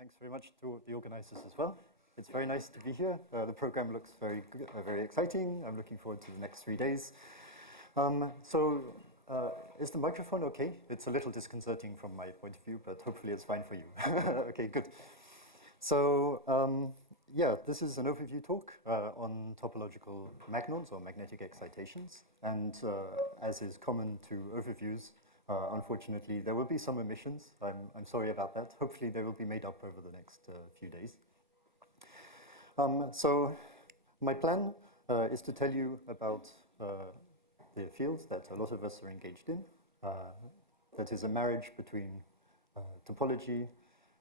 Thanks very much to the organizers as well. It's very nice to be here. The program looks very good, very exciting. I'm looking forward to the next 3 days. Is the microphone okay? It's a little disconcerting from my point of view, but hopefully it's fine for you. Okay, good. So, yeah, this is an overview talk on topological magnons or magnetic excitations. And as is common to overviews, unfortunately, there will be some omissions. I'm sorry about that. Hopefully they will be made up over the next few days. So my plan is to tell you about the fields that a lot of us are engaged in. That is a marriage between topology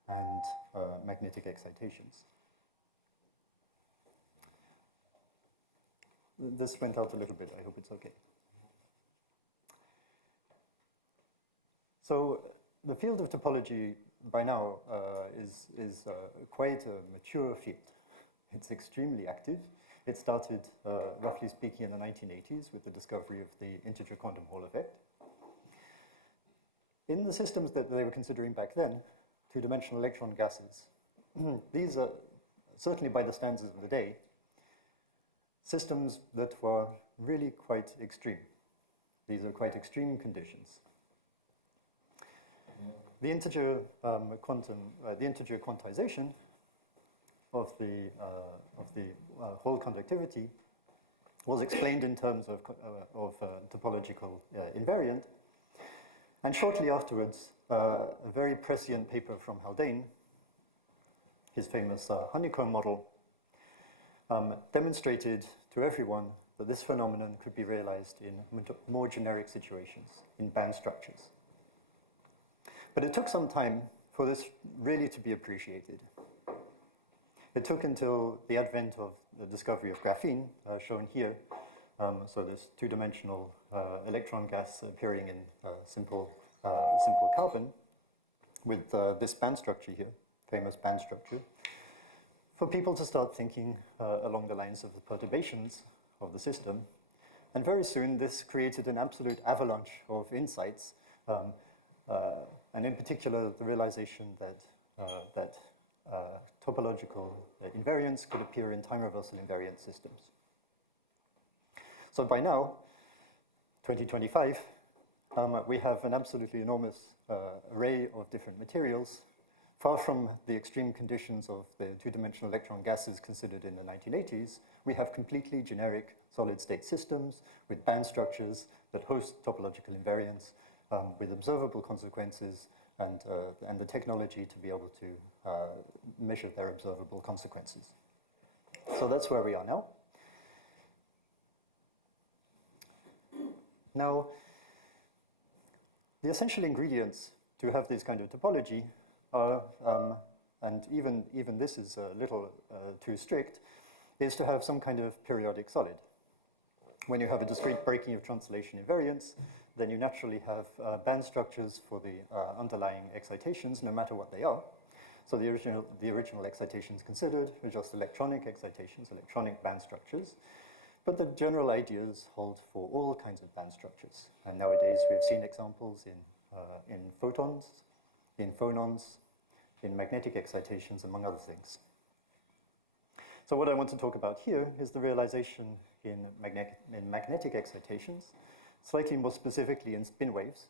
and magnetic excitations. This went out a little bit. I hope it's okay. So the field of topology by now is quite a mature field. It's extremely active. It started, roughly speaking, in the 1980s with the discovery of the integer quantum Hall effect. In the systems that they were considering back then, two-dimensional electron gases, these are, certainly by the standards of the day, systems that were really quite extreme. These are quite extreme conditions. The integer quantization of the Hall conductivity was explained in terms of topological invariant, and shortly afterwards, a very prescient paper from Haldane, his famous honeycomb model, demonstrated to everyone that this phenomenon could be realized in more generic situations, in band structures. But it took some time for this really to be appreciated. It took until the advent of the discovery of graphene, shown here. So this two-dimensional electron gas appearing in simple carbon with this band structure here, famous band structure, for people to start thinking along the lines of the perturbations of the system. And very soon this created an absolute avalanche of insights, and in particular the realization that topological invariants could appear in time reversal invariant systems. So by now, 2025, we have an absolutely enormous array of different materials, far from the extreme conditions of the two-dimensional electron gases considered in the 1980s. We have completely generic solid-state systems with band structures that host topological invariants with observable consequences and the technology to be able to measure their observable consequences. So that's where we are now. Now, the essential ingredients to have this kind of topology are, and even this is a little too strict, is to have some kind of periodic solid. When you have a discrete breaking of translation invariance, then you naturally have band structures for the underlying excitations, no matter what they are. So the original excitations considered are just electronic excitations, electronic band structures. But the general ideas hold for all kinds of band structures. And nowadays we've seen examples in photons, in phonons, in magnetic excitations, among other things. So what I want to talk about here is the realization in magnetic excitations, slightly more specifically in spin waves.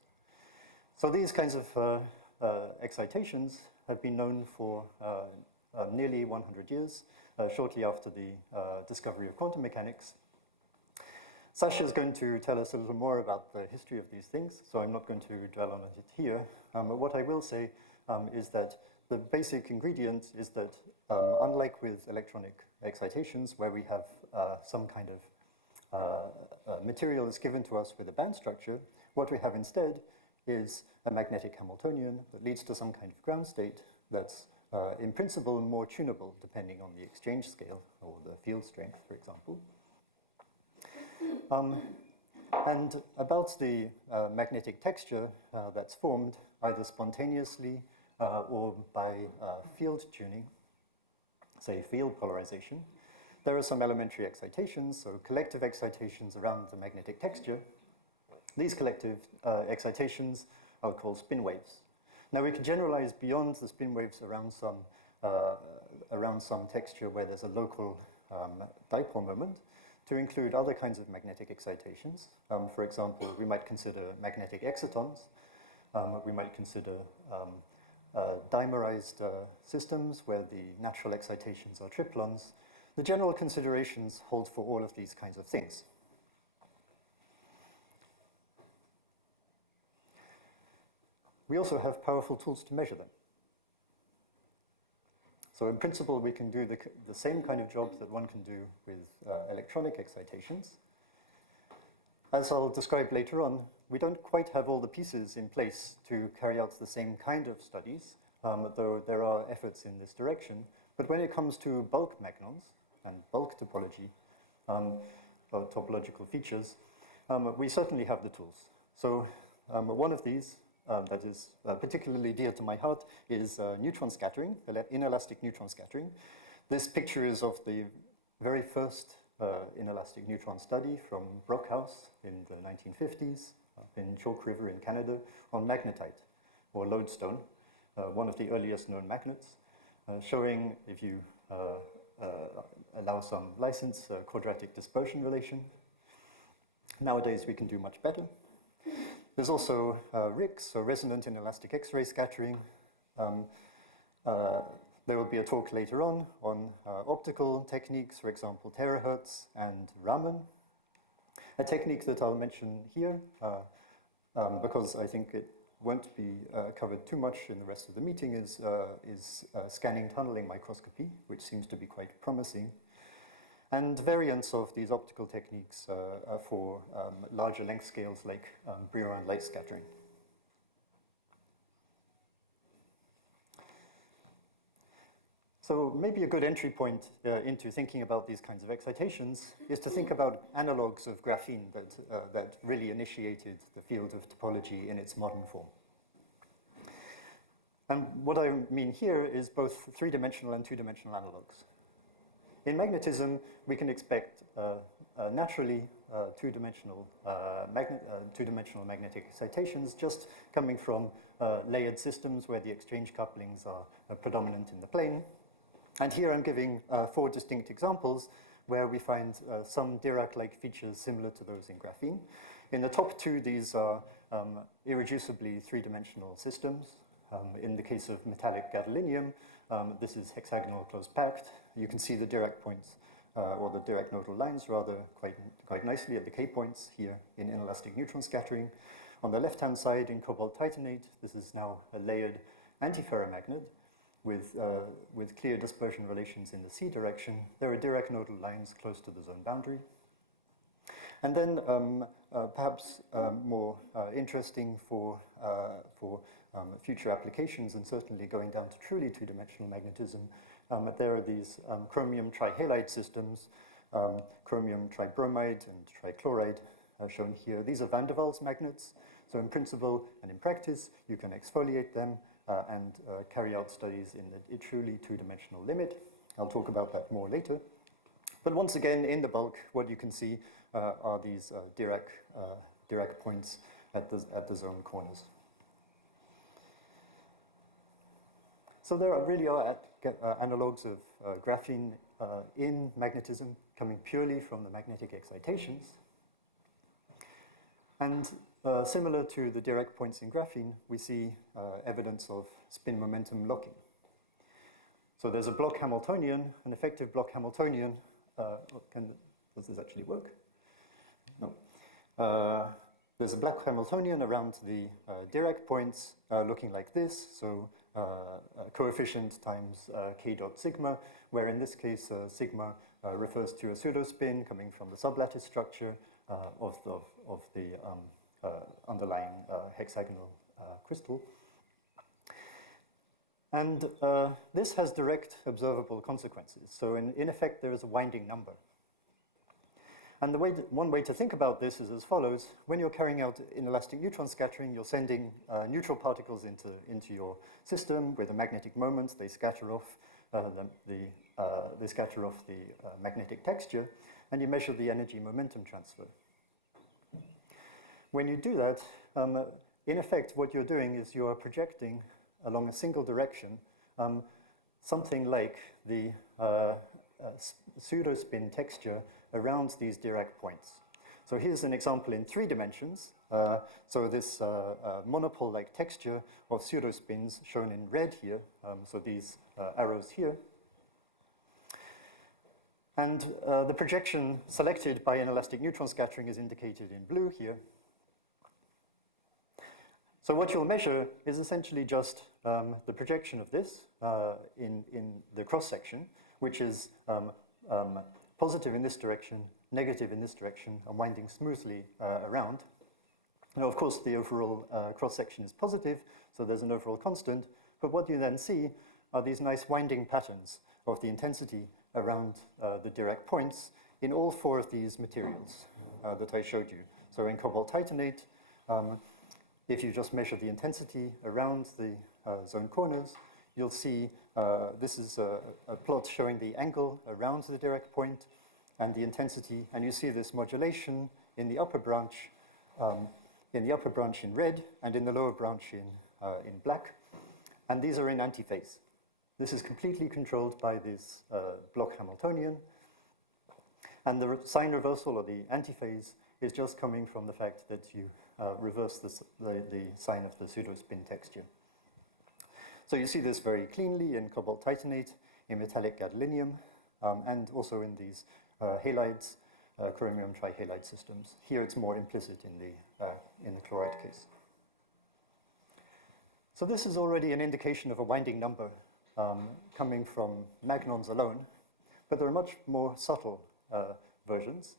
So these kinds of excitations have been known for nearly 100 years, shortly after the discovery of quantum mechanics. Sasha is going to tell us a little more about the history of these things, so I'm not going to dwell on it here. But what I will say is that the basic ingredient is that, unlike with electronic excitations, where we have some kind of material is given to us with a band structure, what we have instead is a magnetic Hamiltonian that leads to some kind of ground state that's in principle more tunable depending on the exchange scale or the field strength, for example. And about the magnetic texture that's formed either spontaneously or by field tuning, say field polarization, there are some elementary excitations, so collective excitations around the magnetic texture. These collective excitations are called spin waves. Now we can generalize beyond the spin waves around some around some texture where there's a local dipole moment, to include other kinds of magnetic excitations. For example, we might consider magnetic excitons. We might consider dimerized systems where the natural excitations are triplons. The general considerations hold for all of these kinds of things. We also have powerful tools to measure them. So in principle, we can do the same kind of job that one can do with electronic excitations. As I'll describe later on, we don't quite have all the pieces in place to carry out the same kind of studies, though there are efforts in this direction. But when it comes to bulk magnons and bulk topology, or topological features, we certainly have the tools. So one of these that is particularly dear to my heart is neutron scattering, inelastic neutron scattering. This picture is of the very first inelastic neutron study from Brockhaus in the 1950s up in Chalk River in Canada on magnetite, or lodestone, one of the earliest known magnets, showing, if you allow some license, quadratic dispersion relation. Nowadays we can do much better. There's also RIX, so resonant inelastic X-ray scattering. There will be a talk later on optical techniques, for example, terahertz and Raman. A technique that I'll mention here, because I think it won't be covered too much in the rest of the meeting, is scanning tunneling microscopy, which seems to be quite promising. And variants of these optical techniques for larger length scales like Brillouin light scattering. So maybe a good entry point into thinking about these kinds of excitations is to think about analogs of graphene that really initiated the field of topology in its modern form. And what I mean here is both three-dimensional and two-dimensional analogs. In magnetism, we can expect naturally two-dimensional magnetic excitations just coming from layered systems where the exchange couplings are predominant in the plane. And here I'm giving 4 distinct examples where we find some Dirac-like features similar to those in graphene. In the top 2, these are irreducibly three-dimensional systems. In the case of metallic gadolinium, this is hexagonal close packed. You can see the Dirac points, or the Dirac nodal lines rather, quite nicely at the K points here in inelastic neutron scattering. On the left-hand side in cobalt titanate, this is now a layered antiferromagnet with clear dispersion relations in the C direction. There are Dirac nodal lines close to the zone boundary. And then perhaps more interesting for future applications, and certainly going down to truly two-dimensional magnetism, there are these chromium trihalide systems, chromium tribromide and trichloride shown here. These are van der Waals magnets, so in principle and in practice you can exfoliate them and carry out studies in the truly two-dimensional limit. I'll talk about that more later. But once again, in the bulk, what you can see are these Dirac points at the zone corners. So there really are analogs of graphene in magnetism coming purely from the magnetic excitations. And similar to the Dirac points in graphene, we see evidence of spin momentum locking. So there's a block Hamiltonian, an effective block Hamiltonian. Does this actually work? No. There's a block Hamiltonian around the Dirac points looking like this. So coefficient times k dot sigma, where in this case sigma refers to a pseudospin coming from the sublattice structure of the underlying hexagonal crystal. And this has direct observable consequences. So in effect, there is a winding number. And one way to think about this is as follows. When you're carrying out inelastic neutron scattering, you're sending neutral particles into your system with a magnetic moment. They scatter off the magnetic texture, and you measure the energy momentum transfer. When you do that, in effect, what you're doing is you are projecting along a single direction something like the pseudo-spin texture around these Dirac points. So here's an example in 3 dimensions. So this monopole-like texture of pseudospins shown in red here, so these arrows here. And the projection selected by inelastic neutron scattering is indicated in blue here. So what you'll measure is essentially just the projection of this in the cross-section, which is positive in this direction, negative in this direction, and winding smoothly around. Now, of course, the overall cross-section is positive, so there's an overall constant, but what you then see are these nice winding patterns of the intensity around the Dirac points in all 4 of these materials that I showed you. So in cobalt titanate, if you just measure the intensity around the zone corners, you'll see this is a plot showing the angle around the Dirac point and the intensity, and you see this modulation in the upper branch in red and in the lower branch in black, and these are in antiphase. This is completely controlled by this Bloch Hamiltonian, and the sign reversal or the antiphase is just coming from the fact that you reverse the sign of the pseudospin texture. So you see this very cleanly in cobalt titanate, in metallic gadolinium, and also in these halides, chromium trihalide systems. Here it's more implicit in the chloride case. So this is already an indication of a winding number coming from magnons alone, but there are much more subtle versions,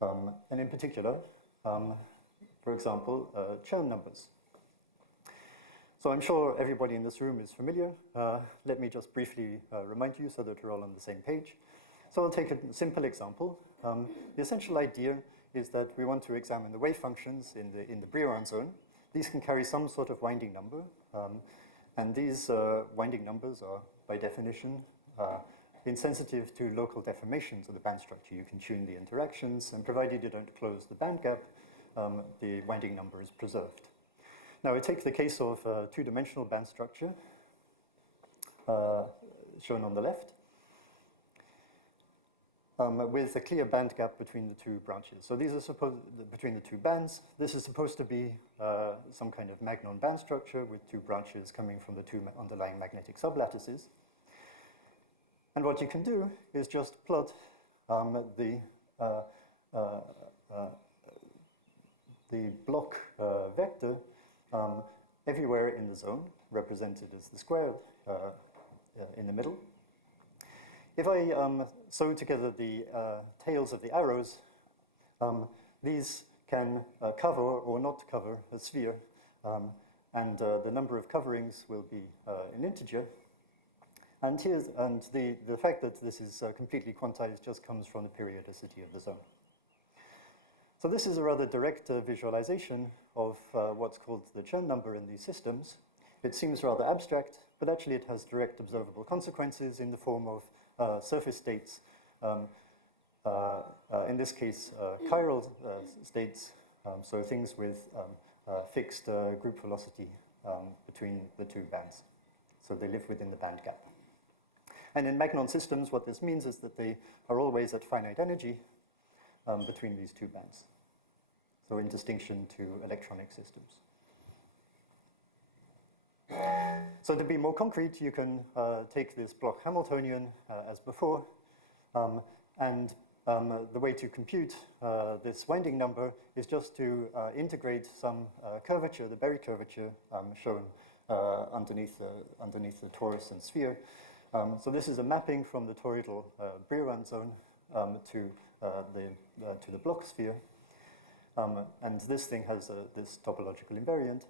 and in particular, for example, Chern numbers. So I'm sure everybody in this room is familiar. Let me just briefly remind you so that we're all on the same page. So I'll take a simple example. The essential idea is that we want to examine the wave functions in the Brillouin zone. These can carry some sort of winding number, and these winding numbers are, by definition, insensitive to local deformations of the band structure. You can tune the interactions, and provided you don't close the band gap, the winding number is preserved. Now, I take the case of a 2-dimensional band structure, shown on the left, with a clear band gap between the 2 branches. So these are between the 2 bands. This is supposed to be some kind of magnon band structure with 2 branches coming from the 2 underlying magnetic sublattices. And what you can do is just plot the Bloch vector everywhere in the zone, represented as the square in the middle. If I sew together the tails of the arrows, these can cover or not cover a sphere, and the number of coverings will be an integer. And the fact that this is completely quantized just comes from the periodicity of the zone. So this is a rather direct visualization of what's called the Chern number in these systems. It seems rather abstract, but actually it has direct observable consequences in the form of surface states, in this case chiral states, so things with fixed group velocity between the 2 bands. So they live within the band gap. And in magnon systems, what this means is that they are always at finite energy between these 2 bands, so in distinction to electronic systems. So to be more concrete, you can take this Bloch Hamiltonian as before, and the way to compute this winding number is just to integrate some curvature, the Berry curvature shown underneath the torus and sphere. So this is a mapping from the toroidal Brillouin zone to the Bloch sphere, and this thing has this topological invariant,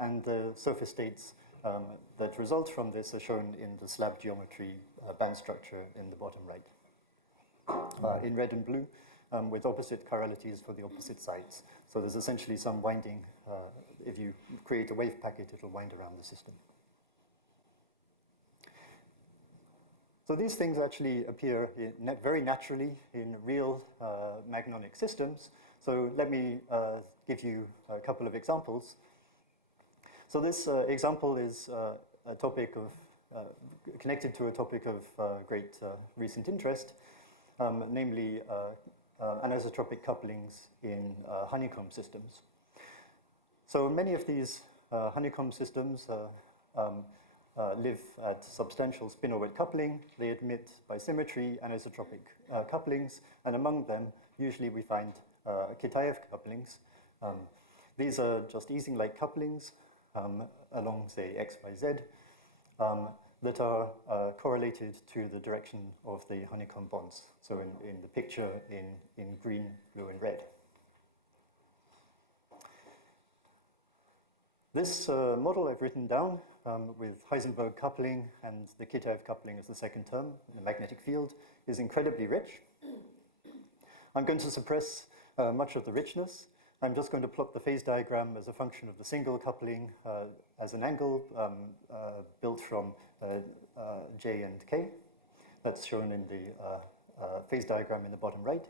and the surface states that result from this are shown in the slab geometry band structure in the bottom right, in red and blue, with opposite chiralities for the opposite sides. So there's essentially some winding. If you create a wave packet, it'll wind around the system. So these things actually appear very naturally in real magnonic systems. So let me give you a couple of examples. So this example is a topic of, connected to a topic of great recent interest, namely anisotropic couplings in honeycomb systems. So many of these honeycomb systems live at substantial spin-orbit coupling. They admit by symmetry anisotropic couplings, and among them, usually we find Kitaev couplings. These are just Ising-like couplings along, say, X, Y, Z, that are correlated to the direction of the honeycomb bonds. So in the picture in green, blue, and red. This model I've written down with Heisenberg coupling and the Kitaev coupling as the second term, the magnetic field, is incredibly rich. I'm going to suppress much of the richness. I'm just going to plot the phase diagram as a function of the single coupling as an angle built from J and K. That's shown in the phase diagram in the bottom right.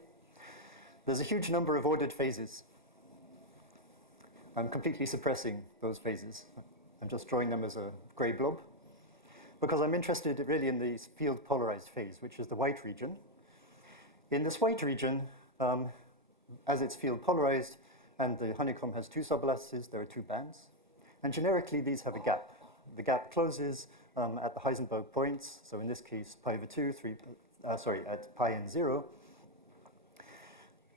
There's a huge number of ordered phases. I'm completely suppressing those phases. I'm just drawing them as a gray blob because I'm interested really in the field polarized phase, which is the white region. In this white region, as it's field polarized and the honeycomb has two sublattices, there are two bands. And generically, these have a gap. The gap closes at the Heisenberg points. So in this case, pi over 2, at pi and 0.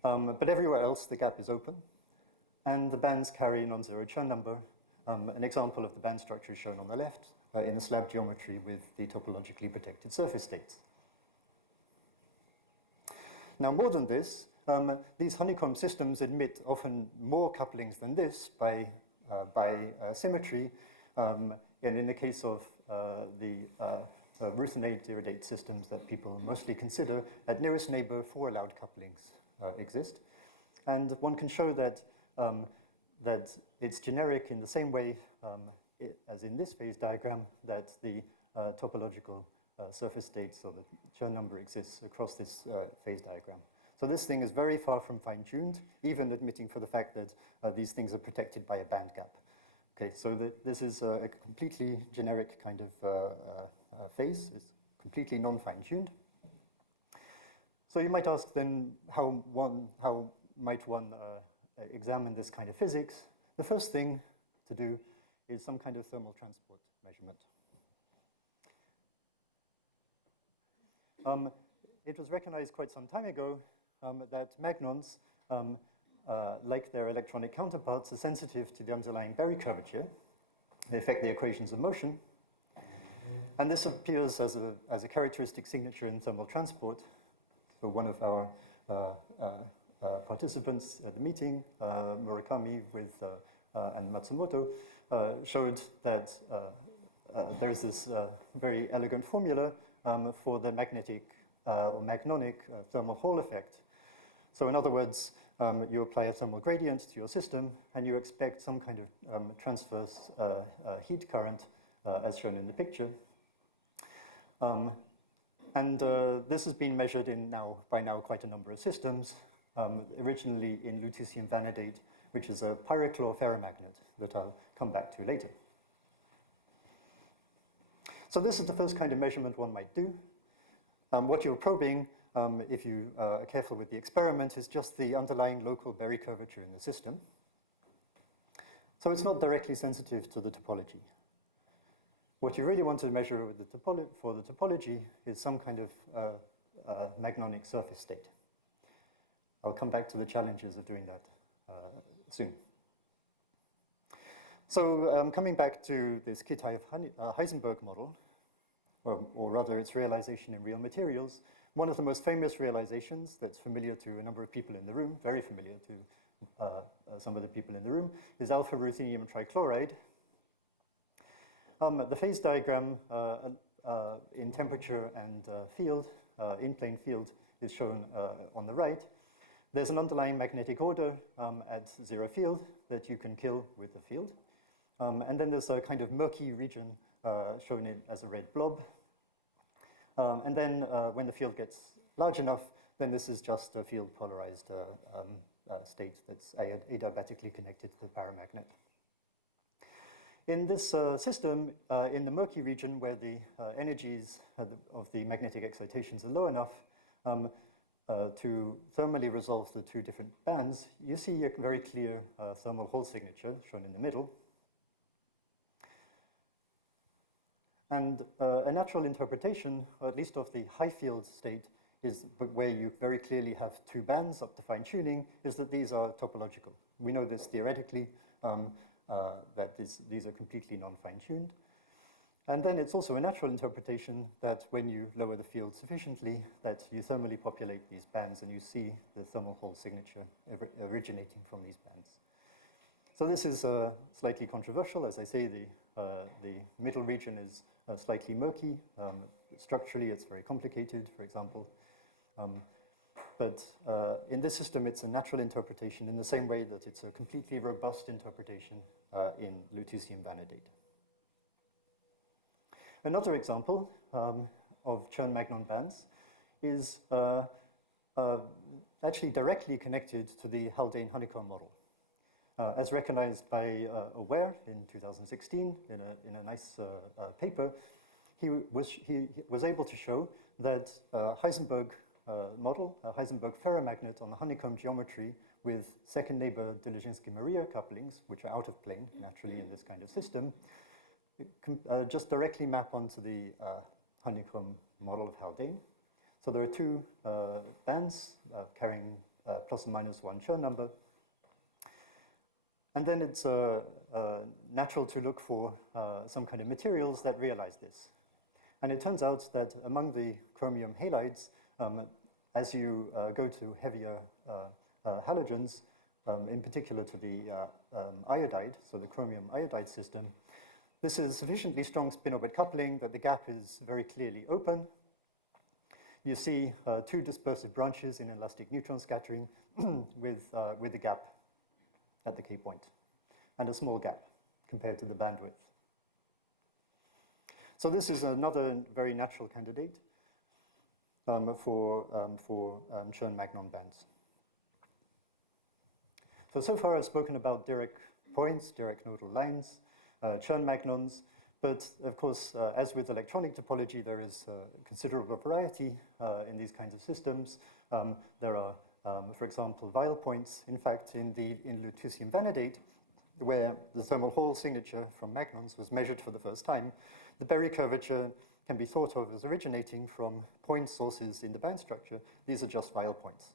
But everywhere else, the gap is open. And the bands carry non-zero Chern number. An example of the band structure is shown on the left in the slab geometry with the topologically protected surface states. Now, more than this, these honeycomb systems admit often more couplings than this by symmetry. And in the case of the Ruthenate iridate systems that people mostly consider, at nearest neighbor, 4 allowed couplings exist. And one can show that that it's generic in the same way as in this phase diagram, that the topological surface states or the Chern number exists across this phase diagram. So this thing is very far from fine-tuned, even admitting for the fact that these things are protected by a band gap. Okay, so this is a completely generic kind of phase. It's completely non-fine-tuned. So you might ask then, how might one examine this kind of physics? The first thing to do is some kind of thermal transport measurement. It was recognized quite some time ago that magnons, like their electronic counterparts, are sensitive to the underlying Berry curvature. They affect the equations of motion. And this appears as a characteristic signature in thermal transport. So one of our participants at the meeting, Murakami and Matsumoto, showed that there's this very elegant formula for the magnetic or magnonic thermal Hall effect. So in other words, you apply a thermal gradient to your system, and you expect some kind of transverse heat current, as shown in the picture. This has been measured by now quite a number of systems, originally in lutetium vanadate, which is a pyrochlor ferromagnet that I'll come back to later. So this is the first kind of measurement one might do. What you're probing, if you are careful with the experiment, is just the underlying local Berry curvature in the system. So it's not directly sensitive to the topology. What you really want to measure with for the topology is some kind of magnonic surface state. I'll come back to the challenges of doing that soon. So coming back to this Kitaev-Heisenberg model, or rather its realization in real materials, one of the most famous realizations that's familiar to a number of people in the room, very familiar to some of the people in the room, is alpha ruthenium trichloride. The phase diagram in temperature and field, in plane field, is shown on the right. There's an underlying magnetic order at zero field that you can kill with the field. And then there's a kind of murky region shown as a red blob. And then when the field gets large enough, then this is just a field polarized state that's adiabatically connected to the paramagnet. In this system, in the murky region where the energies of the magnetic excitations are low enough to thermally resolve the two different bands, you see a very clear thermal Hall signature shown in the middle. And a natural interpretation, or at least of the high field state, is where you very clearly have two bands up to fine tuning, is that these are topological. We know this theoretically, that these are completely non-fine tuned. And then it's also a natural interpretation that when you lower the field sufficiently, that you thermally populate these bands and you see the thermal Hall signature originating from these bands. So this is slightly controversial. As I say, the middle region is slightly murky. Structurally, it's very complicated, for example. But in this system, it's a natural interpretation in the same way that it's a completely robust interpretation in lutetium vanadate. Another example of Chern-Magnon bands is actually directly connected to the Haldane honeycomb model. As recognized by Aware in 2016 in a nice paper, he was able to show that Heisenberg model, a Heisenberg ferromagnet on the honeycomb geometry with second neighbor Diliginsky-Maria couplings, which are out of plane naturally in this kind of system, just directly map onto the honeycomb model of Haldane. So there are two bands carrying plus or minus one Chern number. And then it's natural to look for some kind of materials that realize this. And it turns out that among the chromium halides, as you go to heavier halogens, in particular to the iodide, so the chromium iodide system, this is sufficiently strong spin-orbit coupling that the gap is very clearly open. You see two dispersive branches in elastic neutron scattering with a gap at the K point, and a small gap compared to the bandwidth. So this is another very natural candidate for Chern-Magnon bands. So far I've spoken about Dirac points, Dirac nodal lines, Chern-Magnons, but of course, as with electronic topology, there is considerable variety in these kinds of systems. There are, for example, Weyl points. In fact, in lutetium vanadate, where the thermal Hall signature from magnons was measured for the first time, the Berry curvature can be thought of as originating from point sources in the band structure. These are just Weyl points.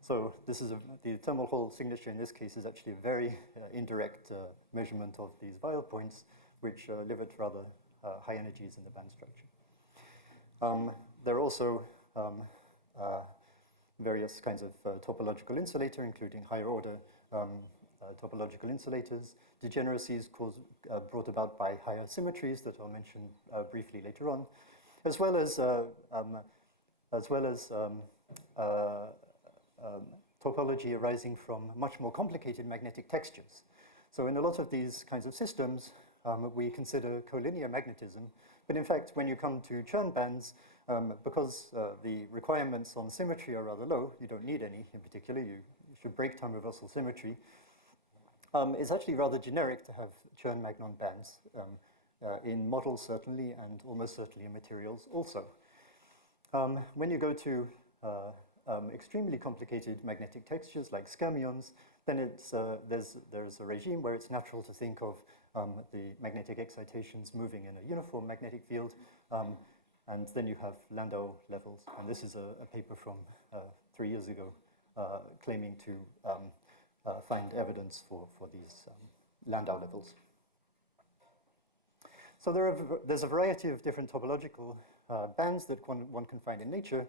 So this is the thermal Hall signature in this case is actually a very indirect measurement of these Weyl points, which live at rather high energies in the band structure. There are also various kinds of topological insulator, including higher order topological insulators, degeneracies brought about by higher symmetries that I'll mention briefly later on, as well as topology arising from much more complicated magnetic textures. So in a lot of these kinds of systems, we consider collinear magnetism, but in fact, when you come to Chern bands, because the requirements on symmetry are rather low, you don't need any in particular, you should break time reversal symmetry, it's actually rather generic to have Chern-Magnon bands in models certainly, and almost certainly in materials also. When you go to extremely complicated magnetic textures like skyrmions, then there's a regime where it's natural to think of the magnetic excitations moving in a uniform magnetic field, and then you have Landau levels. And this is a paper from 3 years ago claiming to find evidence for these Landau levels. So there's a variety of different topological bands that one can find in nature.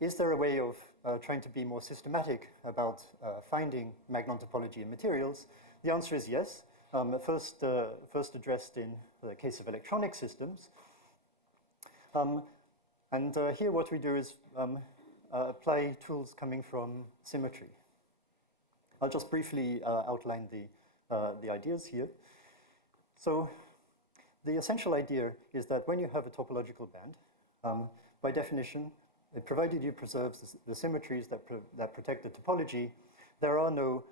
Is there a way of trying to be more systematic about finding magnon topology in materials? The answer is yes. First addressed in the case of electronic systems. And here what we do is apply tools coming from symmetry. I'll just briefly outline the ideas here. So the essential idea is that when you have a topological band, by definition, provided you preserve the symmetries that protect the topology, there are no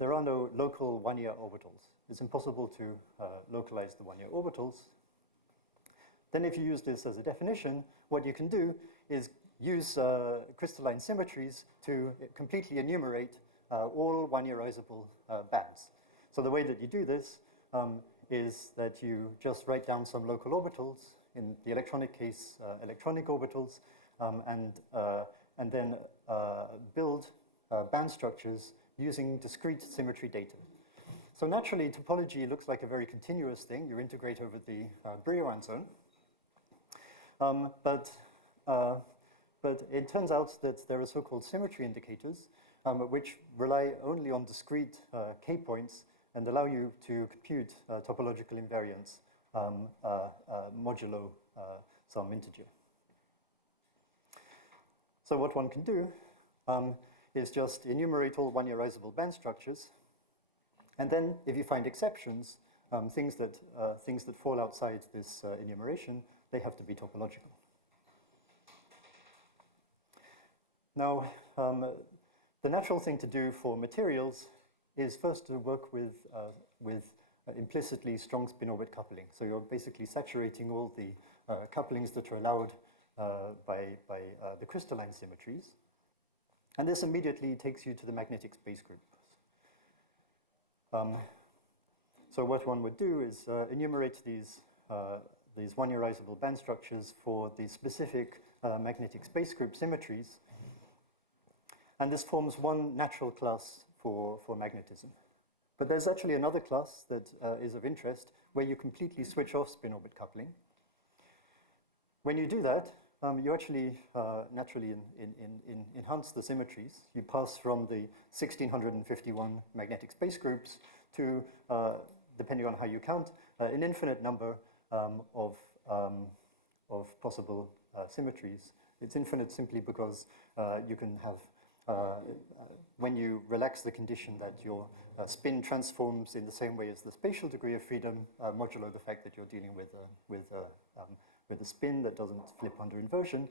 there are no local one-year orbitals. It's impossible to localize the one-year orbitals. Then if you use this as a definition, what you can do is use crystalline symmetries to completely enumerate all one-yearizable bands. So the way that you do this is that you just write down some local orbitals, in the electronic case, electronic orbitals, and then build band structures using discrete symmetry data. So naturally, topology looks like a very continuous thing. You integrate over the Brillouin zone. But it turns out that there are so-called symmetry indicators, which rely only on discrete k-points and allow you to compute topological invariance modulo some integer. So what one can do is just enumerate all one-yearizable band structures, and then if you find exceptions, things that fall outside this enumeration, they have to be topological. Now, the natural thing to do for materials is first to work with implicitly strong spin-orbit coupling. So you're basically saturating all the couplings that are allowed by the crystalline symmetries. And this immediately takes you to the magnetic space group. So what one would do is enumerate these one-yearizable band structures for the specific magnetic space group symmetries. And this forms one natural class for magnetism. But there's actually another class that is of interest where you completely switch off spin-orbit coupling. When you do that, you actually naturally enhance the symmetries. You pass from the 1651 magnetic space groups to, depending on how you count, an infinite number of possible symmetries. It's infinite simply because you can have, when you relax the condition that your spin transforms in the same way as the spatial degree of freedom, modulo the fact that you're dealing with a spin that doesn't flip under inversion,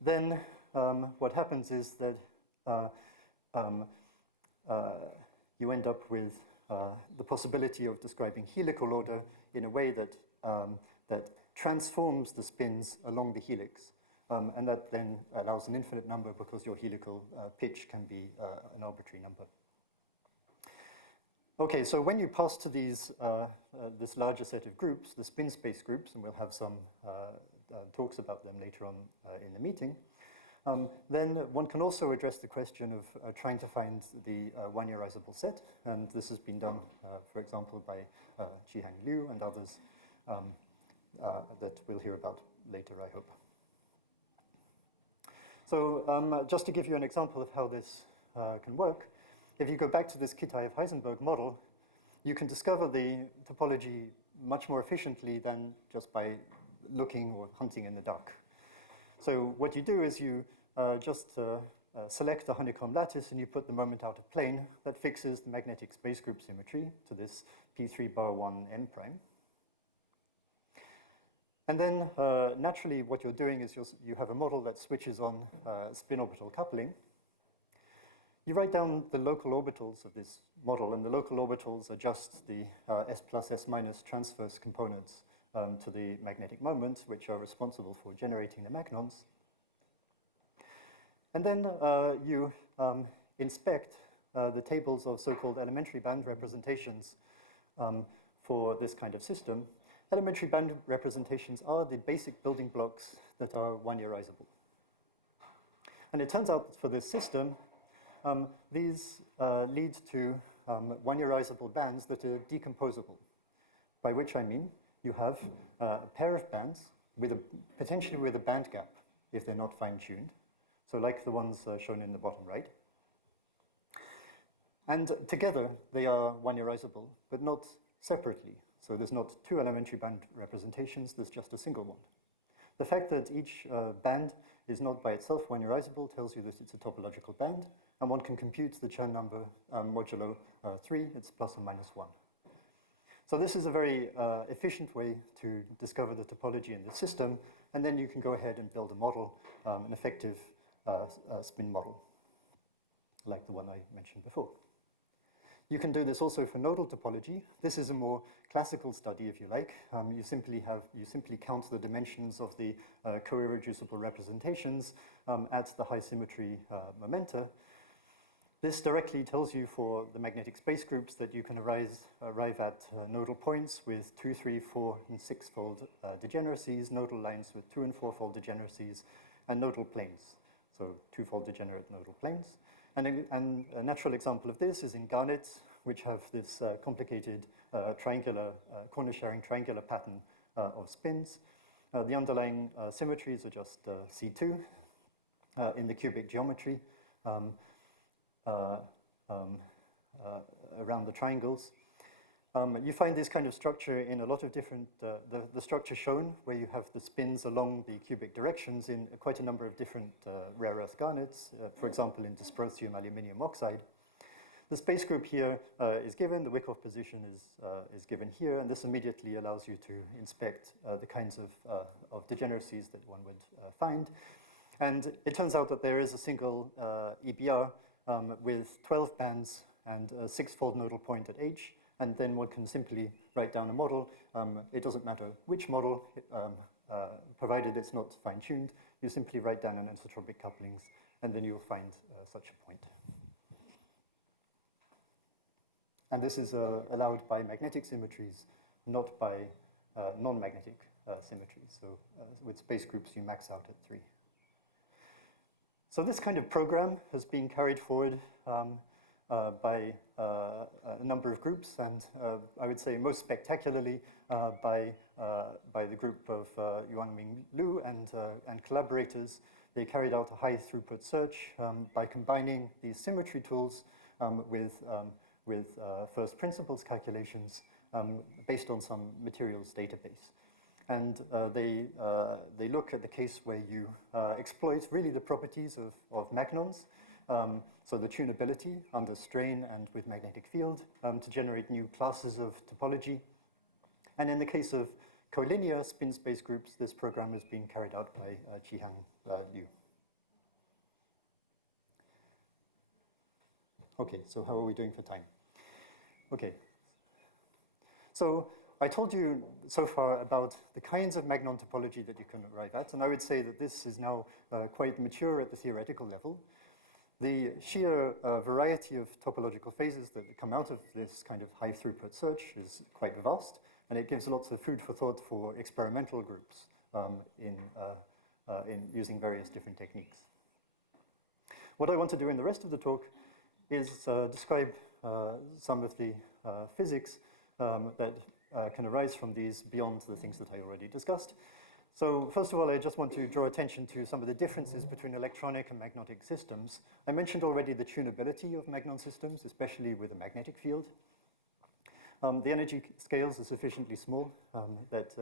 then what happens is that you end up with the possibility of describing helical order in a way that transforms the spins along the helix. And that then allows an infinite number because your helical pitch can be an arbitrary number. Okay, so when you pass to these, this larger set of groups, the spin space groups, and we'll have some talks about them later on in the meeting, then one can also address the question of trying to find the one-yearizable set, and this has been done, for example, by Jihang Liu and others that we'll hear about later, I hope. So just to give you an example of how this can work, if you go back to this Kitaev-Heisenberg model, you can discover the topology much more efficiently than just by looking or hunting in the dark. So what you do is you just select the honeycomb lattice and you put the moment out of plane that fixes the magnetic space group symmetry to this P3 bar 1 n prime. And then naturally what you're doing is you have a model that switches on spin orbital coupling. You write down the local orbitals of this model, and the local orbitals are just the s plus s minus transverse components to the magnetic moment, which are responsible for generating the magnons. And then you inspect the tables of so-called elementary band representations for this kind of system. Elementary band representations are the basic building blocks that are one-yearizable. And it turns out that for this system, these lead to one-yearizable bands that are decomposable, by which I mean you have a pair of bands with potentially with a band gap if they're not fine-tuned, so like the ones shown in the bottom right. And together they are one-yearizable, but not separately. So there's not two elementary band representations, there's just a single one. The fact that each band is not by itself one-yearizable tells you that it's a topological band, and one can compute the Chern number modulo 3, it's plus or minus 1. So this is a very efficient way to discover the topology in the system, and then you can go ahead and build a model, an effective spin model, like the one I mentioned before. You can do this also for nodal topology. This is a more classical study, if you like. You simply count the dimensions of the co-irreducible representations at the high symmetry momenta. This directly tells you for the magnetic space groups that you can arrive at nodal points with 2, 3, 4, and 6-fold degeneracies, nodal lines with 2- and 4-fold degeneracies, and nodal planes, so 2-fold degenerate nodal planes. And a natural example of this is in garnets, which have this complicated corner-sharing triangular pattern of spins. The underlying symmetries are just C2 in the cubic geometry around the triangles. You find this kind of structure in a lot of different, the structure shown, where you have the spins along the cubic directions in quite a number of different rare earth garnets, for example, in dysprosium aluminium oxide. The space group here is given, the Wyckoff position is given here, and this immediately allows you to inspect the kinds of degeneracies that one would find. And it turns out that there is a single EBR with 12 bands and a 6-fold nodal point at H, and then one can simply write down a model. It doesn't matter which model, provided it's not fine-tuned. You simply write down anisotropic couplings, and then you'll find such a point. And this is allowed by magnetic symmetries, not by non-magnetic symmetries. So with space groups, you max out at 3. So this kind of program has been carried forward by a number of groups, and I would say most spectacularly by the group of Yuanming Liu and collaborators. They carried out a high throughput search by combining these symmetry tools with first principles calculations based on some materials database. And they look at the case where you exploit really the properties of magnons, so the tunability under strain and with magnetic field to generate new classes of topology. And in the case of collinear spin space groups, this program is being carried out by Qihang Liu. Okay, so how are we doing for time? Okay, so I told you so far about the kinds of magnon topology that you can arrive at, and I would say that this is now quite mature at the theoretical level. The sheer variety of topological phases that come out of this kind of high throughput search is quite vast, and it gives lots of food for thought for experimental groups in using various different techniques. What I want to do in the rest of the talk is describe some of the physics that can arise from these beyond the things that I already discussed. So first of all, I just want to draw attention to some of the differences between electronic and magnetic systems. I mentioned already the tunability of magnon systems, especially with a magnetic field. The energy scales are sufficiently small that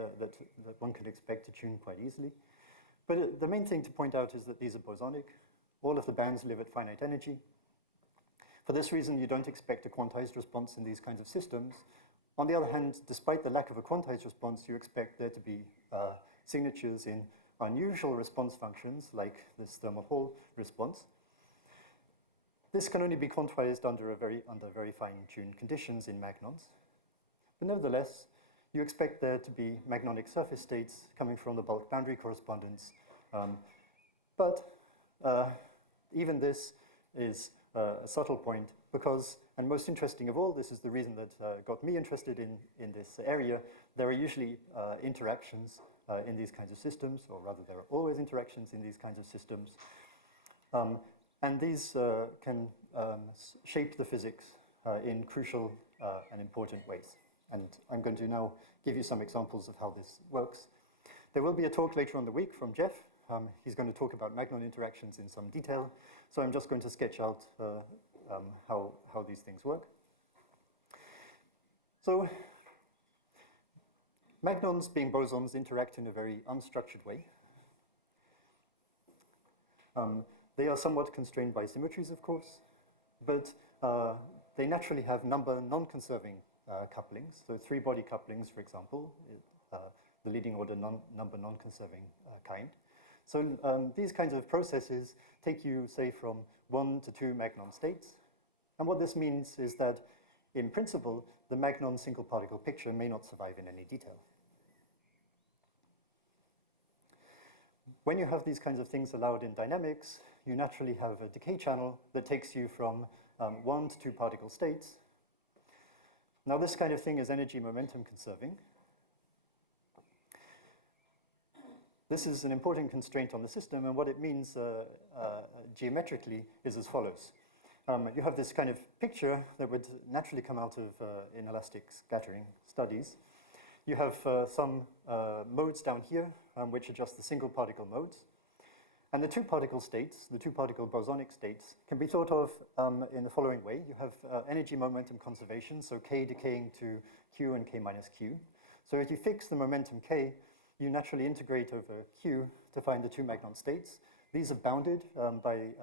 one can expect to tune quite easily. But the main thing to point out is that these are bosonic. All of the bands live at finite energy. For this reason, you don't expect a quantized response in these kinds of systems. On the other hand, despite the lack of a quantized response, you expect there to be signatures in unusual response functions, like this thermal Hall response. This can only be quantized under very fine-tuned conditions in magnons. But nevertheless, you expect there to be magnonic surface states coming from the bulk boundary correspondence. But even this is a subtle point because, and most interesting of all, this is the reason that got me interested in this area, there are usually interactions in these kinds of systems, or rather there are always interactions in these kinds of systems. And these can shape the physics in crucial and important ways. And I'm going to now give you some examples of how this works. There will be a talk later on the week from Jeff. He's going to talk about magnon interactions in some detail. So I'm just going to sketch out how these things work. So magnons, being bosons, interact in a very unstructured way. They are somewhat constrained by symmetries, of course, but they naturally have number non-conserving couplings. So 3-body couplings, for example, the leading order number non-conserving kind. So these kinds of processes take you, say, from 1 to 2 magnon states. And what this means is that in principle, the Magnon single particle picture may not survive in any detail. When you have these kinds of things allowed in dynamics, you naturally have a decay channel that takes you from 1 to 2 particle states. Now this kind of thing is energy momentum conserving. This is an important constraint on the system, and what it means geometrically is as follows. You have this kind of picture that would naturally come out of inelastic scattering studies. You have some modes down here, which are just the single particle modes. And the 2 particle states, the 2 particle bosonic states, can be thought of in the following way. You have energy momentum conservation, so k decaying to q and k minus q. So if you fix the momentum k, you naturally integrate over q to find the 2 Magnon states. These are bounded by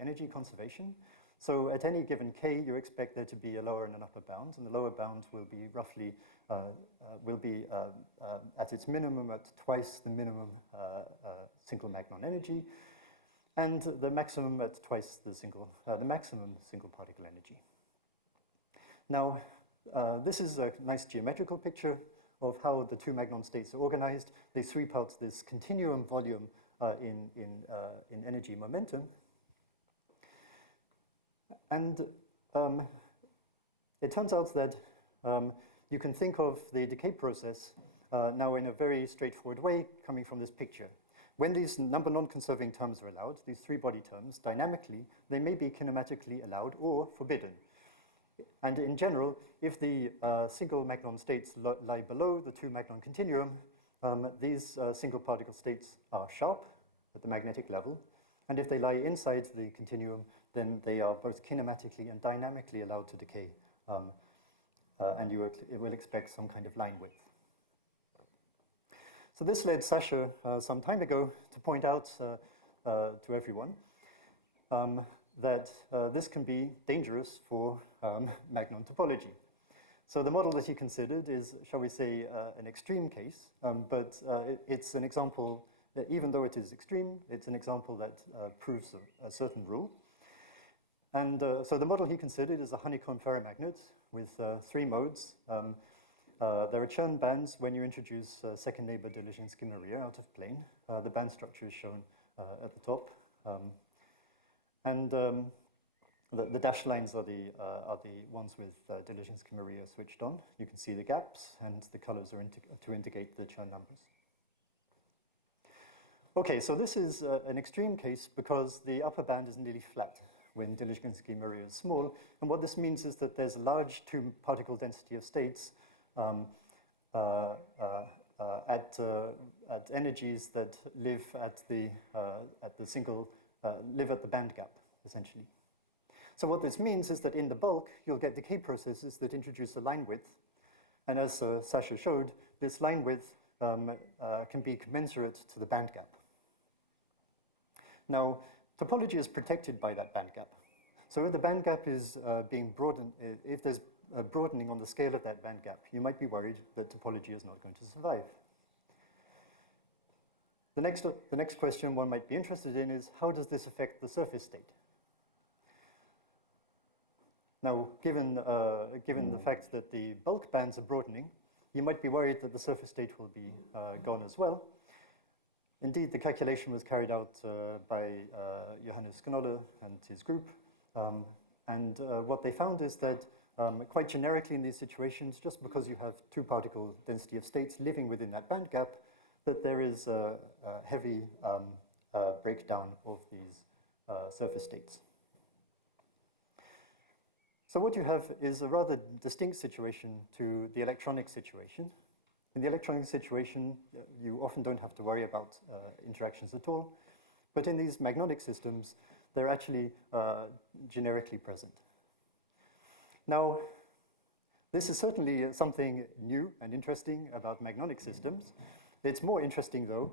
energy conservation. So at any given k, you expect there to be a lower and an upper bound, and the lower bound will be roughly, at its minimum at twice the minimum single Magnon energy, and the maximum at twice the maximum single particle energy. Now, this is a nice geometrical picture of how the 2 Magnon states are organized. They sweep out this continuum volume in energy momentum. And it turns out that you can think of the decay process now in a very straightforward way coming from this picture. When these number non-conserving terms are allowed, these 3 body terms, dynamically, they may be kinematically allowed or forbidden. And in general, if the single Magnon states lie below the 2 Magnon continuum, these single particle states are sharp at the magnetic level. And if they lie inside the continuum, then they are both kinematically and dynamically allowed to decay. And you will expect some kind of line width. So this led Sasha some time ago to point out to everyone that this can be dangerous for Magnon topology. So the model that he considered is, shall we say, an extreme case, but it's an example that even though it is extreme, it's an example that proves a certain rule. And so the model he considered is a honeycomb ferromagnet with 3 modes. There are churn bands when you introduce second neighbor Deliginski-Maria out of plane. The band structure is shown at the top. The dashed lines are the ones with Deliginski-Maria switched on. You can see the gaps, and the colors are to indicate the churn numbers. Okay, so this is an extreme case because the upper band is nearly flat when Deliginski-Maria is small. And what this means is that there's a large 2 particle density of states at energies that live at the band gap, essentially. So what this means is that in the bulk, you'll get decay processes that introduce a line width. And as Sasha showed, this line width can be commensurate to the band gap. Now, topology is protected by that band gap. So if the band gap is being broadened, if there's a broadening on the scale of that band gap, you might be worried that topology is not going to survive. The next question one might be interested in is, how does this affect the surface state? Now, given the fact that the bulk bands are broadening, you might be worried that the surface state will be gone as well. Indeed, the calculation was carried out by Johannes Knolle and his group. What they found is that quite generically in these situations, just because you have 2 particle density of states living within that band gap, that there is a heavy breakdown of these surface states. So what you have is a rather distinct situation to the electronic situation. In the electronic situation, you often don't have to worry about interactions at all. But in these magnonic systems, they're actually generically present. Now, this is certainly something new and interesting about magnonic systems. It's more interesting, though,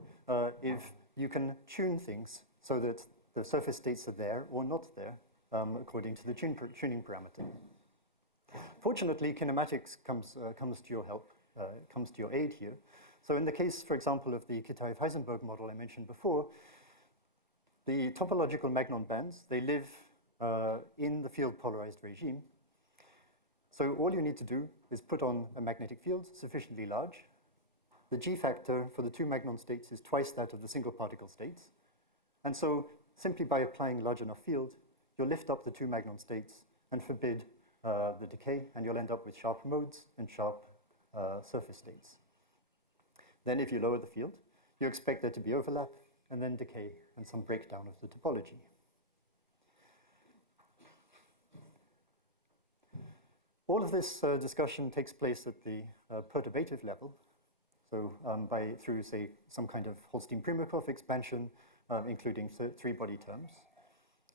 if you can tune things so that the surface states are there or not there, according to the tuning parameter. Fortunately, kinematics comes to your help, comes to your aid here. So in the case, for example, of the Kitaev-Heisenberg model I mentioned before, the topological Magnon bands, they live in the field polarized regime. So all you need to do is put on a magnetic field sufficiently large. The G factor for the two magnon states is twice that of the single particle states. And so simply by applying large enough field, you'll lift up the two magnon states and forbid the decay, and you'll end up with sharp modes and sharp surface states. Then if you lower the field, you expect there to be overlap and then decay and some breakdown of the topology. All of this discussion takes place at the perturbative level, so through, say, some kind of Holstein-Primakov expansion, including three-body terms.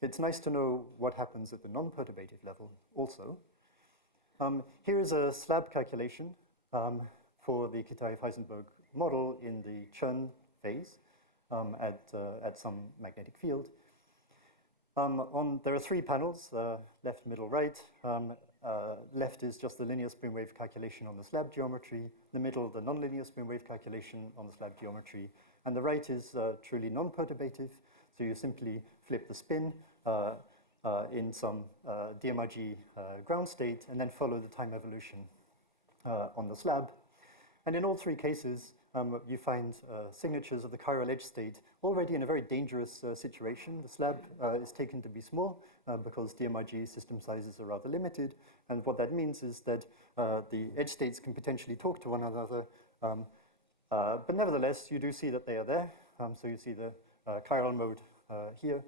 It's nice to know what happens at the non-perturbative level also. Here is a slab calculation for the Kitaev-Heisenberg model in the Chern phase at some magnetic field. There are three panels, left, middle, right. Left is just the linear spin wave calculation on the slab geometry. The middle, the nonlinear spin wave calculation on the slab geometry. And the right is truly non-perturbative. So you simply flip the spin in some DMRG ground state and then follow the time evolution on the slab. And in all three cases, you find signatures of the chiral edge state already in a very dangerous situation. The slab is taken to be small because DMRG system sizes are rather limited. And what that means is that the edge states can potentially talk to one another. But nevertheless, you do see that they are there. So you see the chiral mode here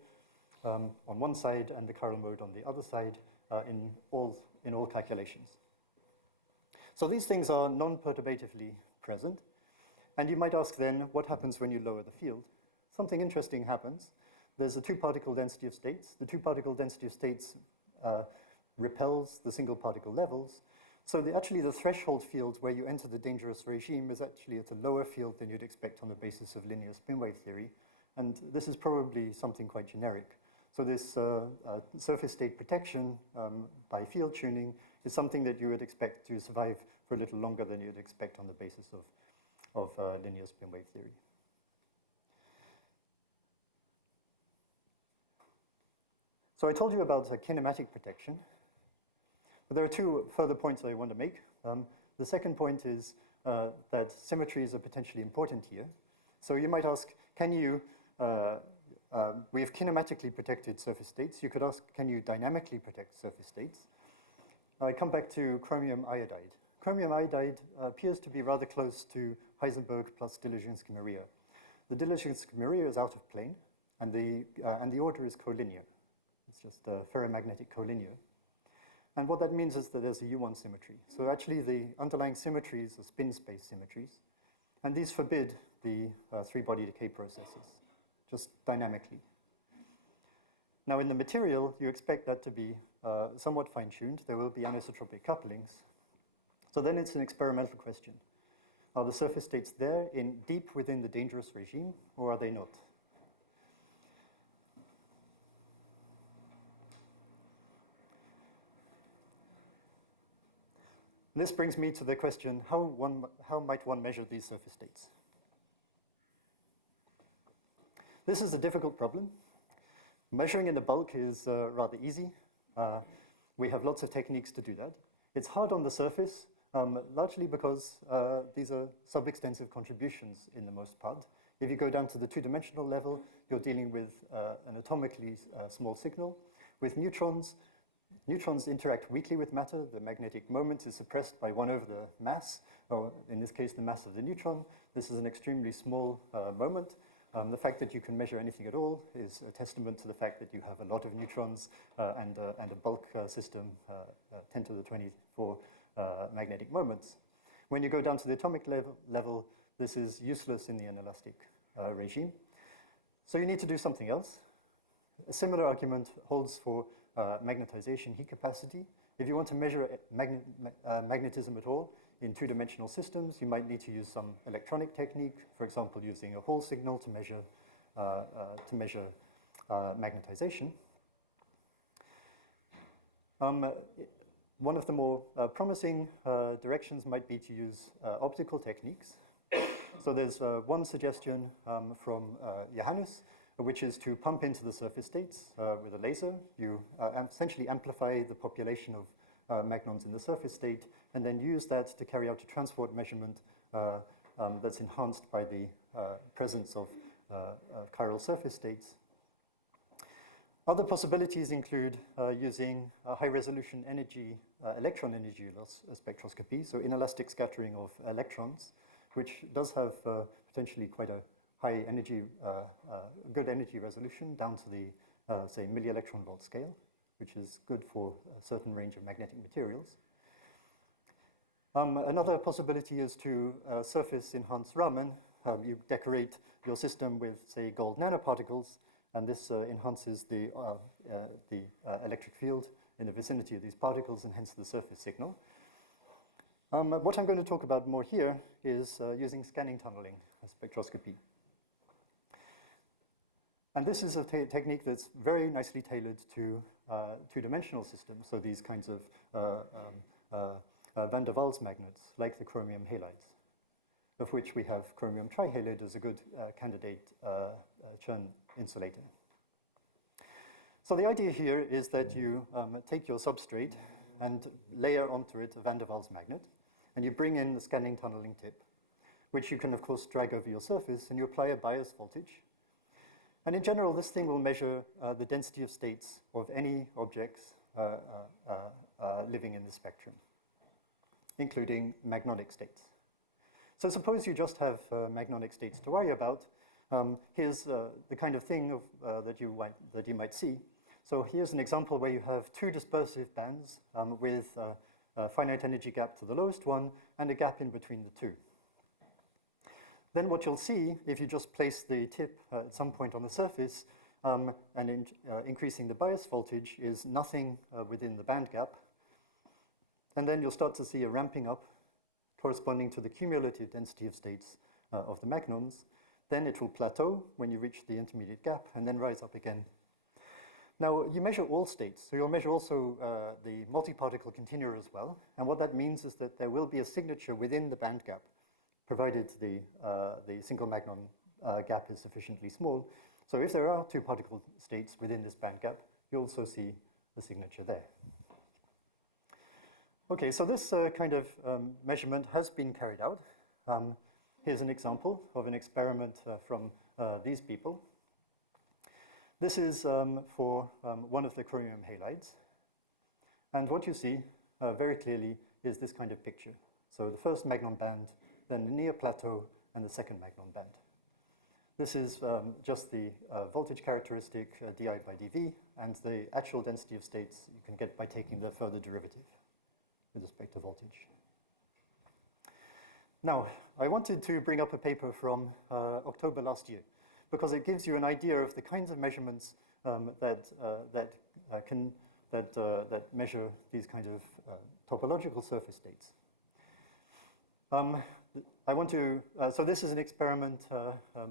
on one side and the chiral mode on the other side in all calculations. So these things are non-perturbatively present. And you might ask then, what happens when you lower the field? Something interesting happens. There's a two-particle density of states. The two-particle density of states repels the single particle levels. So actually the threshold field where you enter the dangerous regime is actually at a lower field than you'd expect on the basis of linear spin wave theory. And this is probably something quite generic. So this surface state protection by field tuning is something that you would expect to survive for a little longer than you'd expect on the basis of linear spin wave theory. So I told you about kinematic protection. But there are two further points I want to make. The second point is that symmetries are potentially important here. So you might ask, can you, we have kinematically protected surface states. You could ask, can you dynamically protect surface states? I come back to chromium iodide. Chromium iodide appears to be rather close to Heisenberg plus Diliginsky-Maria. The Diliginsky-Maria is out of plane, and the order is collinear. It's just ferromagnetic collinear. And what that means is that there's a U1 symmetry. So actually the underlying symmetries are spin space symmetries, and these forbid the three-body decay processes, just dynamically. Now in the material, you expect that to be somewhat fine-tuned. There will be anisotropic couplings. So then it's an experimental question. Are the surface states there deep within the dangerous regime, or are they not? And this brings me to the question, how might one measure these surface states? This is a difficult problem. Measuring in the bulk is rather easy. We have lots of techniques to do that. It's hard on the surface, largely because these are sub-extensive contributions in the most part. If you go down to the two-dimensional level, you're dealing with an atomically small signal. With neutrons, neutrons interact weakly with matter. The magnetic moment is suppressed by 1 over the mass, or in this case, the mass of the neutron. This is an extremely small moment. The fact that you can measure anything at all is a testament to the fact that you have a lot of neutrons and a bulk system, 10 to the 24 magnetic moments. When you go down to the atomic level, this is useless in the inelastic regime. So you need to do something else. A similar argument holds for magnetization heat capacity. If you want to measure magnetism at all in two-dimensional systems, you might need to use some electronic technique, for example, using a Hall signal to measure magnetization. One of the more promising directions might be to use optical techniques. So there's one suggestion from Johannes, which is to pump into the surface states with a laser. You essentially amplify the population magnons in the surface state, and then use that to carry out a transport measurement that's enhanced by the presence of chiral surface states. Other possibilities include using high-resolution energy, electron energy loss spectroscopy, so inelastic scattering of electrons, which does have potentially quite a high energy, good energy resolution down to the, say, milli-electron volt scale, which is good for a certain range of magnetic materials. Another possibility is to surface enhance Raman. You decorate your system with, say, gold nanoparticles, and this enhances the electric field in the vicinity of these particles and hence the surface signal. What I'm going to talk about more here is using scanning tunneling spectroscopy. And this is a technique that's very nicely tailored to two-dimensional systems, so these kinds of van der Waals magnets, like the chromium halides, of which we have chromium trihalide as a good candidate Chern insulator. So the idea here is that you take your substrate and layer onto it a van der Waals magnet, and you bring in the scanning tunneling tip, which you can, of course, drag over your surface, and you apply a bias voltage. And in general, this thing will measure the density of states of any objects living in the spectrum, including magnonic states. So suppose you just have magnonic states to worry about. Here's the kind of thing that you might see. So here's an example where you have two dispersive bands with a finite energy gap to the lowest one and a gap in between the two. Then what you'll see, if you just place the tip at some point on the surface and increasing the bias voltage, is nothing within the band gap. And then you'll start to see a ramping up corresponding to the cumulative density of states of the magnons. Then it will plateau when you reach the intermediate gap and then rise up again. Now, you measure all states, so you'll measure also the multi-particle continua as well. And what that means is that there will be a signature within the band gap, provided the single magnon gap is sufficiently small. So if there are two particle states within this band gap, you also see the signature there. Okay, so this kind of measurement has been carried out. Here's an example of an experiment from these people. This is for one of the chromium halides. And what you see very clearly is this kind of picture. So the first magnon band, then the near plateau, and the second magnon band. This is just the voltage characteristic di by dv, and the actual density of states you can get by taking the further derivative with respect to voltage. Now, I wanted to bring up a paper from October last year, because it gives you an idea of the kinds of measurements that measure these kind of topological surface states. So this is an experiment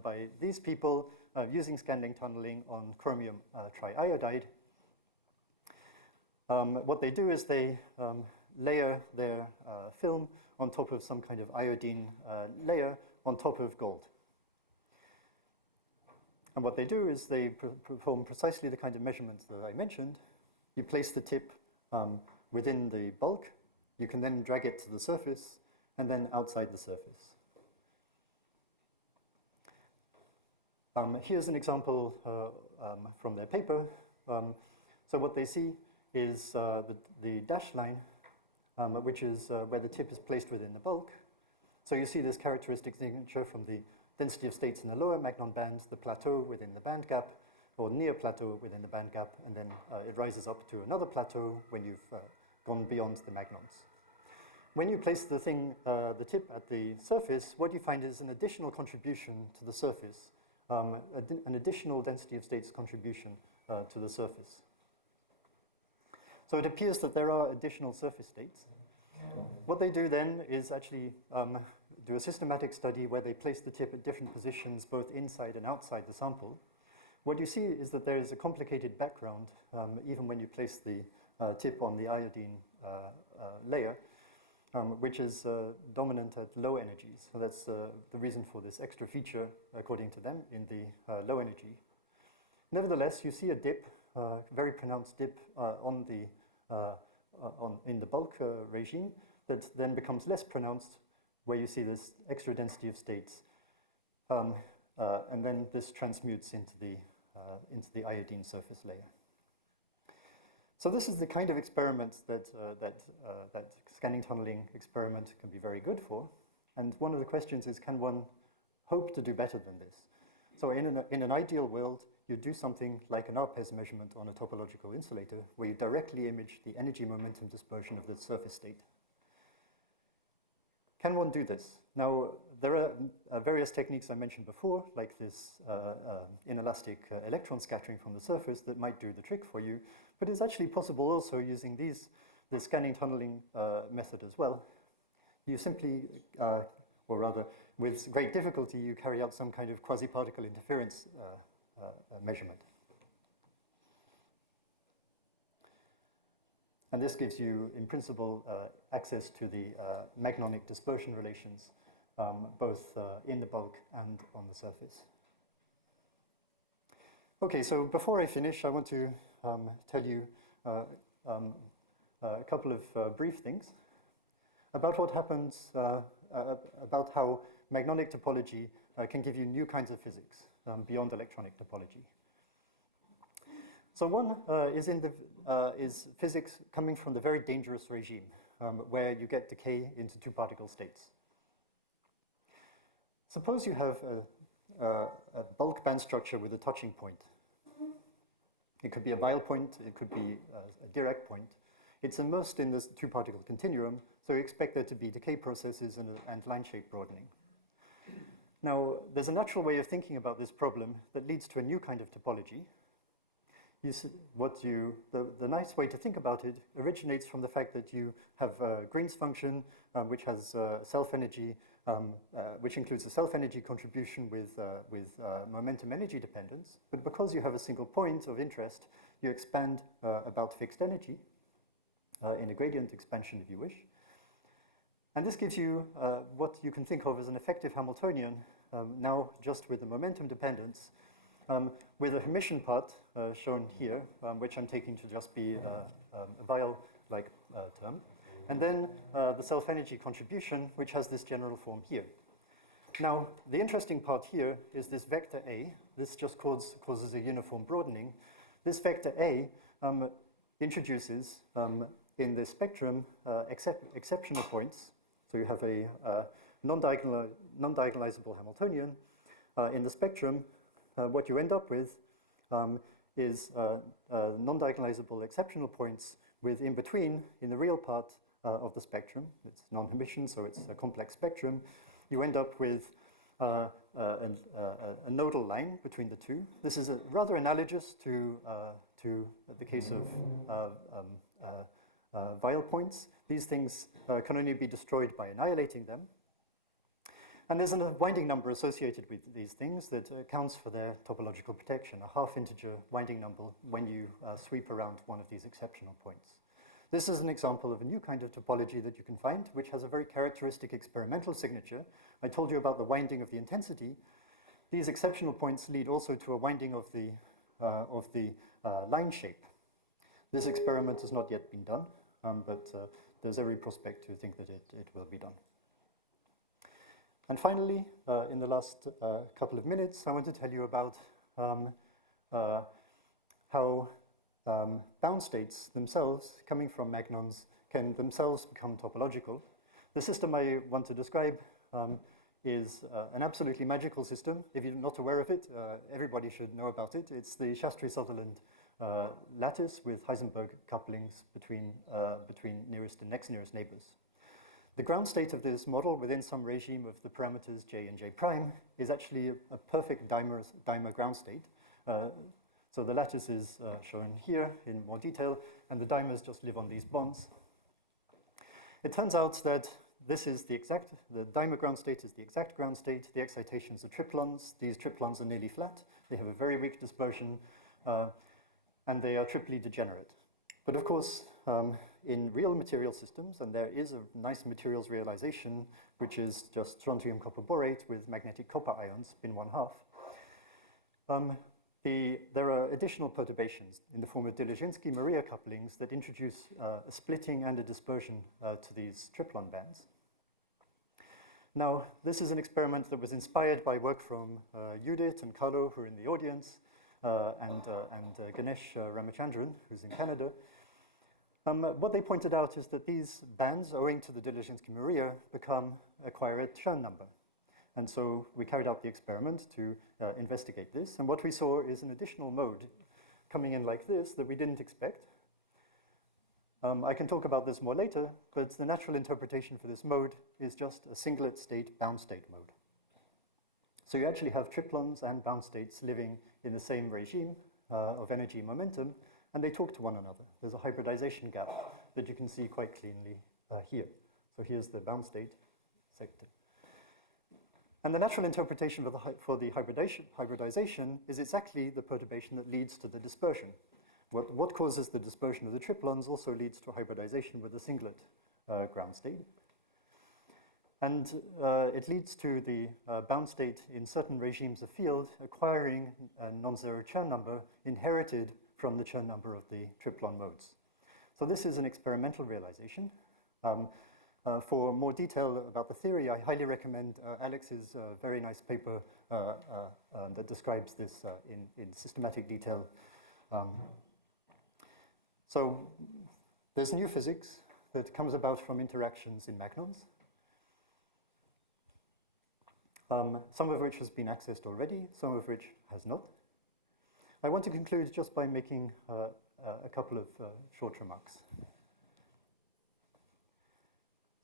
by these people using scanning tunneling on chromium triiodide. What they do is they layer their film on top of some kind of iodine layer on top of gold. And what they do is they perform precisely the kind of measurements that I mentioned. You place the tip within the bulk. You can then drag it to the surface and then outside the surface. Here's an example from their paper. So what they see is the dashed line, which is where the tip is placed within the bulk. So you see this characteristic signature from the density of states in the lower magnon band, the plateau within the band gap, or near plateau within the band gap, and then it rises up to another plateau when you've gone beyond the magnons. When you place the tip at the surface, what you find is an additional contribution to the surface, an additional density of states contribution to the surface. So it appears that there are additional surface states. What they do then is actually do a systematic study where they place the tip at different positions, both inside and outside the sample. What you see is that there is a complicated background, even when you place the tip on the iodine layer, which is dominant at low energies. So that's the reason for this extra feature, according to them, in the low energy. Nevertheless, you see a dip, very pronounced dip on the in the bulk regime that then becomes less pronounced, where you see this extra density of states. And then this transmutes into the iodine surface layer. So this is the kind of experiment that scanning tunneling experiment can be very good for. And one of the questions is, can one hope to do better than this? So in an ideal world, you do something like an RPES measurement on a topological insulator, where you directly image the energy momentum dispersion of the surface state. Can one do this? Now, there are various techniques I mentioned before, like this inelastic electron scattering from the surface that might do the trick for you, but it's actually possible also using the scanning tunneling method as well. You simply, or rather, with great difficulty, you carry out some kind of quasi-particle interference measurement. And this gives you, in principle, access to the magnonic dispersion relations, both in the bulk and on the surface. Okay, so before I finish, I want to tell you a couple of brief things about what happens, about how magnonic topology can give you new kinds of physics beyond electronic topology. So one is physics coming from the very dangerous regime, where you get decay into two-particle states. Suppose you have a bulk band structure with a touching point. It could be a Weil point, it could be a Dirac point. It's immersed in this two-particle continuum, so you expect there to be decay processes and line shape broadening. Now, there's a natural way of thinking about this problem that leads to a new kind of topology. The nice way to think about it originates from the fact that you have Green's function, which has self-energy, which includes a self-energy contribution with momentum energy dependence. But because you have a single point of interest, you expand about fixed energy in a gradient expansion, if you wish. And this gives you what you can think of as an effective Hamiltonian, now just with the momentum dependence, with a Hermitian part shown here, which I'm taking to just be a Weil-like term. And then the self-energy contribution, which has this general form here. Now, the interesting part here is this vector A. This just causes a uniform broadening. This vector A introduces in the spectrum exceptional points. So you have a non-diagonalizable Hamiltonian. In the spectrum, what you end up with is non-diagonalizable exceptional points with in between, in the real part of the spectrum. It's non-Hermitian, so it's a complex spectrum. You end up with a nodal line between the two. This is rather analogous to the case of Weil points. These things can only be destroyed by annihilating them. And there's a winding number associated with these things that accounts for their topological protection, a half-integer winding number when you sweep around one of these exceptional points. This is an example of a new kind of topology that you can find, which has a very characteristic experimental signature. I told you about the winding of the intensity. These exceptional points lead also to a winding of the line shape. This experiment has not yet been done, but there's every prospect to think that it will be done. And finally, in the last couple of minutes, I want to tell you about how bound states themselves, coming from magnons, can themselves become topological. The system I want to describe is an absolutely magical system. If you're not aware of it, everybody should know about it. It's the Shastry-Sutherland lattice with Heisenberg couplings between nearest and next nearest neighbors. The ground state of this model within some regime of the parameters j and j prime is actually a perfect dimer ground state. So the lattice is shown here in more detail, and the dimers just live on these bonds. It turns out that the dimer ground state is the exact ground state. The excitations are triplons. These triplons are nearly flat. They have a very weak dispersion, and they are triply degenerate. But of course, in real material systems, and there is a nice materials realization, which is just strontium copper borate with magnetic copper ions, spin 1/2. there are additional perturbations in the form of Dzyaloshinski-Maria couplings that introduce a splitting and a dispersion to these triplon bands. Now, this is an experiment that was inspired by work from Judith and Carlo, who are in the audience, and Ganesh Ramachandran, who's in Canada. What they pointed out is that these bands, owing to the Dzyaloshinski-Maria, acquire a Chern number. And so we carried out the experiment to investigate this. And what we saw is an additional mode coming in like this that we didn't expect. I can talk about this more later, but the natural interpretation for this mode is just a singlet state bound state mode. So you actually have triplons and bound states living in the same regime of energy momentum, and they talk to one another. There's a hybridization gap that you can see quite cleanly here. So here's the bound state sector. And the natural interpretation for the hybridization is exactly the perturbation that leads to the dispersion. What causes the dispersion of the triplons also leads to hybridization with a singlet ground state. And it leads to the bound state in certain regimes of field acquiring a non-zero Chern number inherited from the Chern number of the triplon modes. So this is an experimental realization. For more detail about the theory, I highly recommend Alex's very nice paper that describes this in systematic detail. So there's new physics that comes about from interactions in magnons, some of which has been accessed already, some of which has not. I want to conclude just by making a couple of short remarks.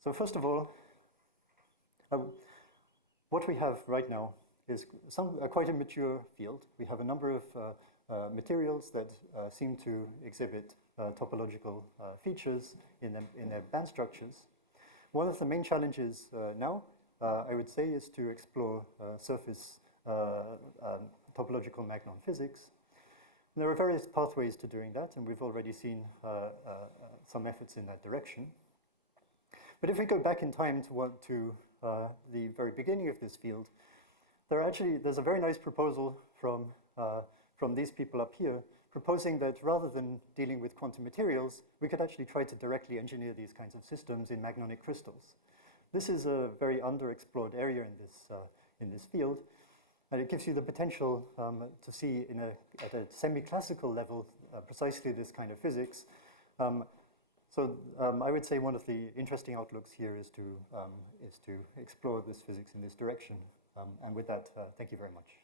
So first of all, what we have right now is quite a mature field. We have a number of materials that seem to exhibit topological features in their band structures. One of the main challenges now, I would say, is to explore surface topological magnon physics. And there are various pathways to doing that, and we've already seen some efforts in that direction. But if we go back in time to the very beginning of this field, there's a very nice proposal from these people up here, proposing that rather than dealing with quantum materials, we could actually try to directly engineer these kinds of systems in magnonic crystals. This is a very underexplored area in this field, and it gives you the potential to see at a semi-classical level precisely this kind of physics. So I would say one of the interesting outlooks here is to explore this physics in this direction. And with that, thank you very much.